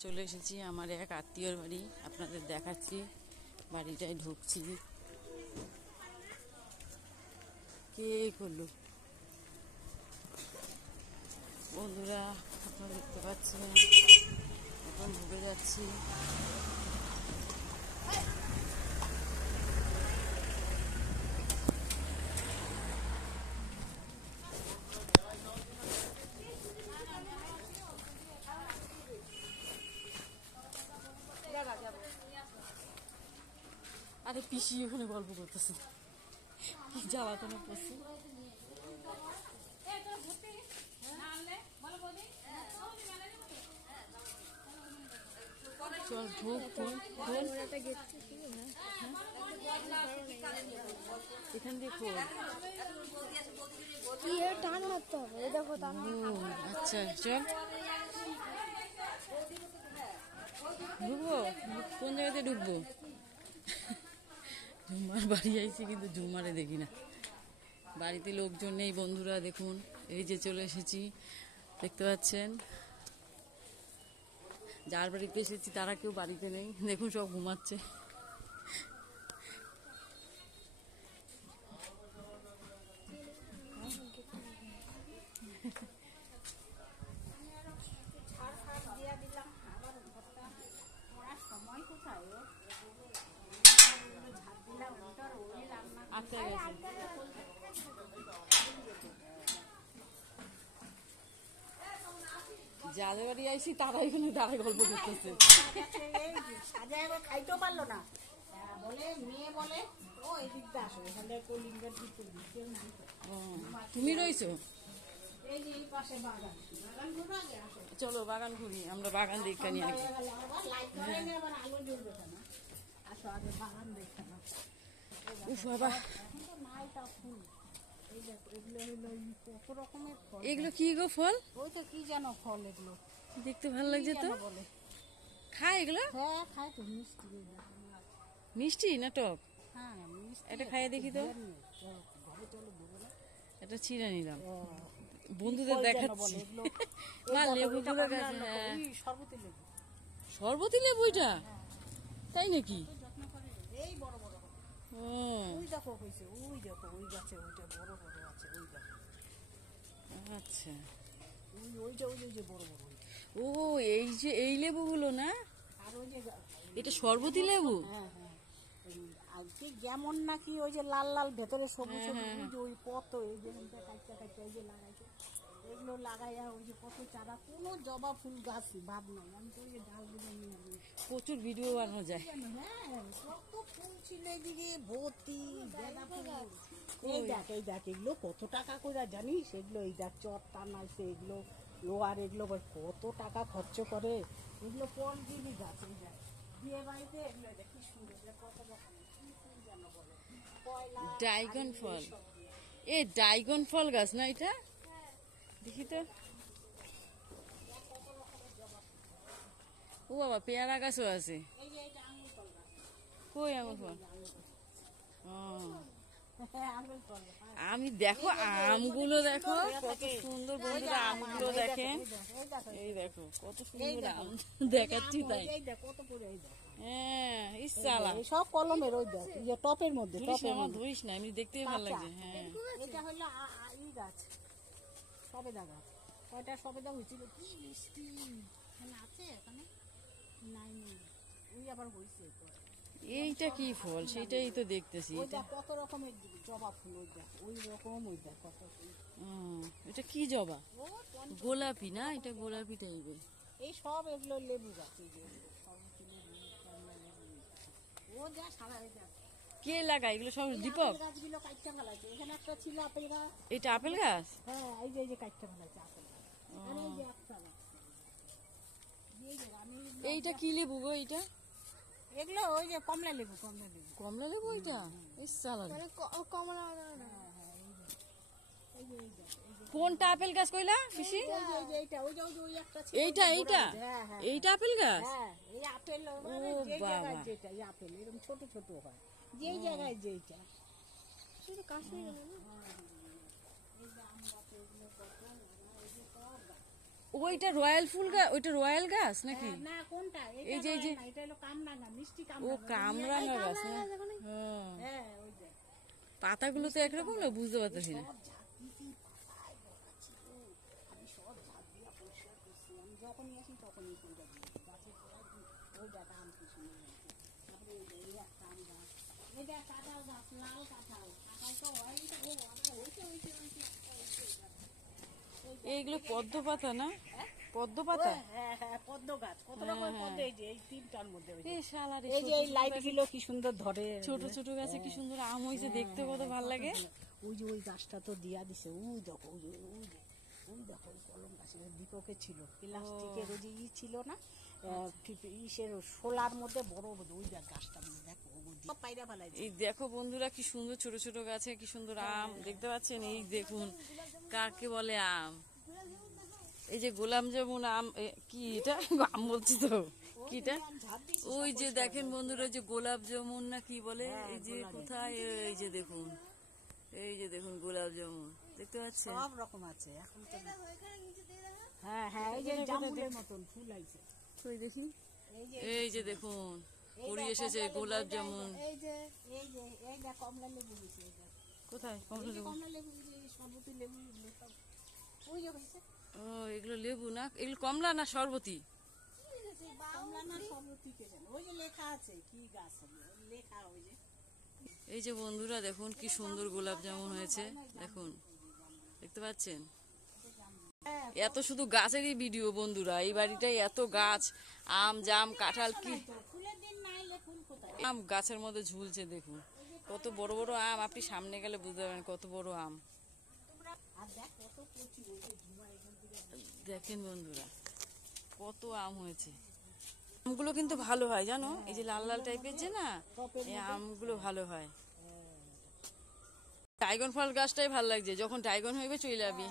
চলে এসেছি আমার এক আত্মীয়র বাড়ি, আপনাদের দেখাচ্ছি। বাড়িটায় ঢুকছি। কে করলো বন্ধুরা, আপনারা দেখতে পাচ্ছেন। এখন ঢুকে যাচ্ছি। আরে পিসি ওখানে গল্প করতেছে, জ্বালাতনে পড়ছে। চল ঢুক, এখান দিয়ে খোল। টান মারতে হবে, দেখো টান। আচ্ছা চল, ঢুকবো। কোন জায়গাতে ঢুকবো? ঝুমার বাড়ি আইছি, কিন্তু ঝুমারে দেখি না। বাড়িতে লোকজন নেই বন্ধুরা, দেখুন এই যে চলে এসেছি, দেখতে পাচ্ছেন। যার বাড়িতে এসেছি তারা কেউ বাড়িতে নেই, দেখুন সব ঘুমাচ্ছে। যাদের বাড়ি আইসি তারা এখানে দাঁড়ায় গল্প করতেছে। খাইতেও পারলো না, বলে মেয়ে বলে ও এদিকটা আসো, এখানে কলিঙ্গের দিকে তুমি রয়েছো। এই যে এই পাশে বাগান, বাগান ঘুরো আগে, আসো। চলো বাগান ঘুরি, আমরা বাগান দেখে নিয়ে আগে। লাইট ধরে নিয়ে আবার আলো জ্বলবে না, আসো আগে বাগান দেখে না। উফ বাবা, নাইটা ফুল, এই দেখো এগুলো হলো কত রকমের ফল। এগুলো কি গো ফল? ওই তো কি যেন ফল, এগুলো দেখতে ভালো লাগছে তো। বলে খায় এগুলো? হ্যাঁ খায় তো, মিষ্টি। মিষ্টি না টক? হ্যাঁ মিষ্টি। এটা খাইয়ে দেখি তো। ঘরে চলো দেবো না, এটা ছিঁড়ে নিলাম, বন্ধুদের দেখাচ্ছি। না লেবু গুলো গেছে। হ্যাঁ সরবতি লেবু। শরবতি লেবু এটা? তাই নাকি? যত্ন করে এই বড় বড়। ও ওই দেখো হয়েছে, ওই দেখো ওই গাছে ওইটা বড় বড় আছে, ওই দেখো। আচ্ছা, ওইটা ওই যে বড় বড়। ও এই যে এই লেবুগুলো না? আর ওই যে এটা শরবতি লেবু? হ্যাঁ হ্যাঁ, আজকে যেমন নাকি ওই যে লাল লাল ভেতরে সবুজ সবুজ, ওই কত এই যে কাটটা কাটটা এই যে লাগাইছে, এগুলো লাগাইয়া ওই যে কত চারা, কোনো জবা ফুল গাছ বাদ নাই। আমি তো ওই যে ডালগুলো নিয়ে প্রচুর ভিডিও বানানো যায়। হ্যাঁ, কত ফুল ছিল এদিকে ভর্তি, গাঁদা ফুল। এই দেখ এই দেখ, এগুলো কত টাকা করে জানিস? এগুলো এই দেখ চট টানাইছে, এগুলো লোহার, এগুলো কত টাকা খরচ করে। এগুলো পরজীবী গাছ, এই দেখ বিয়ে বাড়িতে এগুলো দেখি সুন্দর, কত রকমের কি ফুল যেন বলে, কয়লা ড্রাগন ফল। এ ড্রাগন ফল গাছ না এটা? দেখি তো। ও বাবা, পেয়ারা গাছও আছে। এই যে এটা আঙুর ফল গাছ। কই আঙুর ফল? ও আঙুর ফল। আমি দেখো আমগুলো, দেখো কত সুন্দর বন্ধুরা, আমগুলো দেখেন। এই দেখো কত সুন্দর আম, দেখাচ্ছি তাই। এই দেখ কত করে, এই দেখ। হ্যাঁ ইসালা, এই সব কলমের, ওই দেখ এই যে টপের মধ্যে, টপের মধ্যে। ধরিস না, এমনি দেখতে ভালো লাগছে। হ্যাঁ এটা হলো ই গাছ, সবেদা গাছ। কয়টা সবেদা হয়েছিল, কি মিষ্টি। এখানে আছে, এখানে নাই নেই, ওই আবার হয়েছে। এইটা কি ফল সেটাই তো দেখতেছি। ওই দেখ কত রকমের জবা ফুল, ওই দেখ ওই রকম, ওই দেখ কত ফুল। এটা কি জবা? ও গোলাপি না? এটা গোলাপি টাইপের। এই সব এগুলো লেবু গাছ, এই যে সরবতি লেবু, কমলা লেবু। ও যা সারা, এই দেখ কে লাগায় এগুলো সব? দীপক গাছগুলো কাটতে ফেলাইছে। এখানে একটা ছিল আপেল গাছ। এটা আপেল গাছ? হ্যাঁ এই যে কাটতে ফেলাইছে আপেল গাছ। আর এই যে একটা গাছ, এই যে এইটা কি লেবু গো? এইটা এগুলো ওই যে কমলা লেবু, কমলা লেবু। কমলা লেবু? এইটা ইসালা, কমলা। কোনটা আপেল গাছ কইলা পিসি? এইটা ওই যে ওই একটা ছিল, এইটা এইটা হ্যাঁ হ্যাঁ এইটা আপেল গাছ? হ্যাঁ, এই আপেল মানে যে জায়গায় যেটা, এই আপেল এরকম ছোট ছোট হয়, যেই জায়গায় যেটা। শুধু কাশ্মীর না, এই যে আম গাছ, এগুলো কত, এই যে সব গাছ। ওইটা রয়্যাল ফুল গাছ, ওইটা রয়্যাল গাছ নাকি? না কোনটা? এই যে এটা হলো কামরাঙা, মিষ্টি ও কামরাঙা। কামরাঙা গাছ না? হ্যাঁ, হ্যাঁ ওই যে পাতাগুলো তো একরকম না, বুঝতে পারতেছি না। সব ঝাঁকিতে পাতায় ভরা ছিল। আমি সব ঝাঁক দিয়া পরিষ্কার করছি। আমি যখনই আসি তখনই ফুলটা দিই গাছের গোড়ায় দিই। ওই দেখা আম কি সুন্দর হয়েছে। তারপরে এই যে এই একটা আম গাছ, এটা কাঁঠাল গাছ, লাল কাঁঠাল। কাঁঠাল তো হয়নি তো, হয়েছে। এইগুলো পদ্ম পাতা না? পদ্ম পাতা? হ্যাঁ হ্যাঁ পদ্ম গাছ, কত রকমের পদ্ম। এই যে এই তিনটার মধ্যে ওই যে। এই শালারে এই যে এই লাইট গুলো কি সুন্দর ধরে। ছোট ছোট গাছে কি সুন্দর আম হয়েছে, দেখতে কত ভালো লাগে। ওই যে ওই গাছটা তো দিয়া দিছে, ওই দেখো ওই যে ওই দেখো ওই কলম গাছ দীপকের ছিল, প্লাস্টিকের ওই যে ছিল না ইসের শোলার মধ্যে বড় ওই দেখ গাছটা দেখো সব পায়রা ফেলাই। এই দেখো বন্ধুরা কি সুন্দর ছোট ছোট গাছে কি সুন্দর আম দেখতে পাচ্ছেন। এই দেখুন কাকে বলে আম। এই যে গোলাপ জামুন আম, কি এটা আম বলছি তো, কি এটা? ওই যে দেখেন বন্ধুরা, যে গোলাপ জামুন না কি বলে, এই যে কোথায়, এই যে দেখুন, এই যে দেখুন গোলাপ জামুন দেখতে পাচ্ছেন। সব রকম আছে এখন তো। হ্যাঁ হ্যাঁ এই যে জামুনের মতন ফুল আইছে। ওই দেখি, এই যে দেখুন কুড়ি এসেছে গোলাপ জামুন। এই যে এই যে কমলা লেবু হইছে। এই যে কোথায় কমলা লেবু? কমলা লেবু, যে সরবতি লেবু এগুলো সব ওই যে হইছে। ও এগুলো লেবু না, এগুলো কমলা না শরবতি? কমলা না সরবতি কে জানে, ওই যে লেখা আছে কি গাছ লেখা ওই যে। এই যে বন্ধুরা দেখুন কি সুন্দর গোলাপ জামুন হয়েছে, দেখুন দেখতে পাচ্ছেন। এত শুধু গাছেরই ভিডিও বন্ধুরা, এই বাড়িটাই এত গাছ, আম জাম কাঁঠাল, কি ফুলের দিন না এলে ফুল কোথায়? আম গাছের মধ্যে ঝুলছে দেখুন, কত বড় বড় আম, আপনি সামনে গেলে বুঝতে পারবেন কত বড় আম। আর দেখ কত কচি ওই যে ধুমা এখান থেকে। দেখেন বন্ধুরা কত আম হয়েছে। আমগুলো কিন্তু ভালো হয় জানো, এই যে লাল লাল টাইপের যে না, এই আমগুলো ভালো হয়। ড্রাগন ফল গাছটাই ভালো লাগছে, যখন ড্রাগন হইবে চলে যাবি।